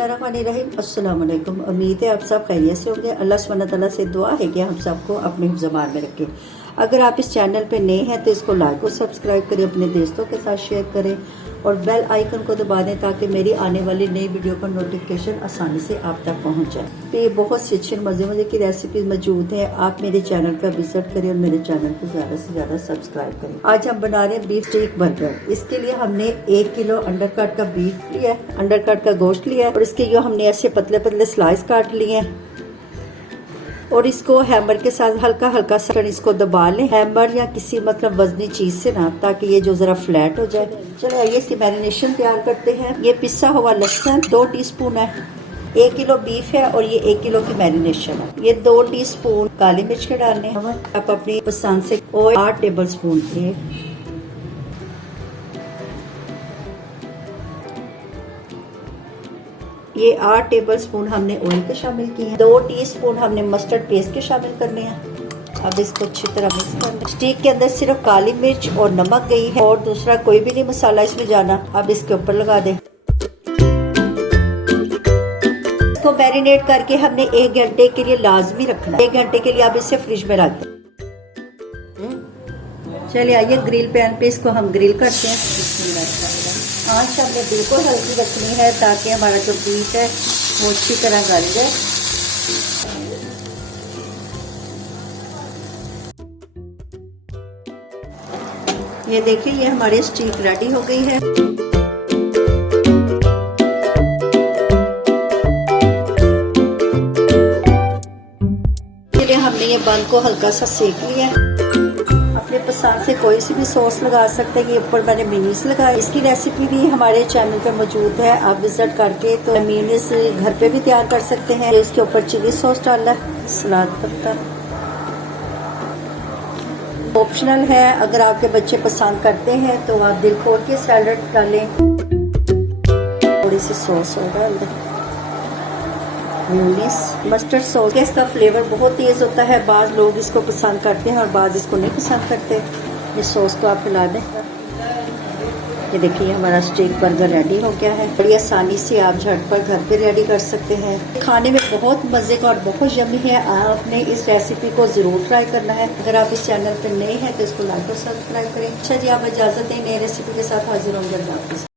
बिस्मिल्लाहिर्रहमानिर्रहीम। अस्सलाम वालेकुम। उम्मीद है आप सब खैरियत से होंगे। अल्लाह सुब्हानहू व तआला से दुआ है कि हम सबको अपने ज़बान में रखें। अगर आप इस चैनल पे नए हैं तो इसको लाइक और सब्सक्राइब करें, अपने दोस्तों के साथ शेयर करें और बेल आइकन को दबा दें ताकि मेरी आने वाली नई वीडियो का नोटिफिकेशन आसानी से आप तक पहुंच जाए। तो ये बहुत सी अच्छी मज़े की रेसिपी मौजूद है। आप मेरे चैनल का विजिट करें और मेरे चैनल को ज़्यादा से ज़्यादा सब्सक्राइब करें। आज हम बना रहे हैं बीफ स्टीक बर्गर। इसके लिए हमने 1 किलो अंडरकट का बीफ लिया है, अंडरकट का गोश्त लिया है और इसके जो हमने ऐसे पतले पतले स्लाइस काट लिए हैं और इसको हैमर के साथ हल्का हल्का सा इसको दबा लें, हैमर या किसी मतलब वजनी चीज से ना, ताकि ये जो जरा फ्लैट हो जाए। चलो आइए इसकी मैरिनेशन तैयार करते हैं। ये पिसा हुआ लहसुन 2 टीस्पून है, 1 किलो बीफ है और ये 1 किलो की मैरिनेशन है। ये 2 टीस्पून काली मिर्च के डालने हैं, आप अपनी पसंद से, और 8 टेबल स्पून ये 8 टेबल स्पून हमने ऑयल के शामिल किए हैं। 2 टीस्पून हमने मस्टर्ड पेस्ट के शामिल करने हैं। अब इसको अच्छी तरह मिक्स कर लें। स्टीक के अंदर सिर्फ काली मिर्च और नमक गई है और दूसरा कोई भी नहीं मसाला इसमें जाना। अब इसके ऊपर लगा दें। इसको मैरिनेट करके हमने 1 घंटे के लिए लाजमी रखना है। 1 घंटे के लिए आप इसे फ्रिज में रख दें। चलिए आइए ग्रिल पैन पे इसको हम ग्रिल करते हैं। आँच हमने बिल्कुल हल्की रखनी है ताकि हमारा जो बीफ है वो अच्छी तरह गल जाए। ये देखिए ये हमारी स्टीक रेडी हो गई है। हमने ये बन को हल्का सा सेक लिया है। अपने पसंद से कोई सी भी सॉस लगा सकते हैं। ये ऊपर मैंने मिनीस लगाया। इसकी रेसिपी भी हमारे चैनल पे मौजूद है, आप विजिट करके तो मिनीस घर पे भी तैयार कर सकते हैं। इसके ऊपर चिली सॉस डाला, सलाद पत्ता ऑप्शनल है। अगर आपके बच्चे पसंद करते हैं तो आप दिल खोल के सैलड डालें, थोड़ी सी सॉस और डाल दें। मस्टर्ड सॉस इसका फ्लेवर बहुत तेज होता है, बाज़ लोग इसको पसंद करते हैं और बाज़ इसको नहीं पसंद करते। इस सॉस को आप मिला दें। ये देखिए हमारा स्टीक बर्गर रेडी हो गया है। बड़ी आसानी से आप झटपट घर पे रेडी कर सकते हैं। खाने में बहुत मज़े का और बहुत यम्मी है। आपने इस रेसिपी को ज़रूर ट्राई करना है। अगर आप इस चैनल पर नए हैं तो इसको लाइक और सब्सक्राइब करें। अच्छा जी, आप इजाज़त दें, नई रेसिपी के साथ हाजिर होंगे।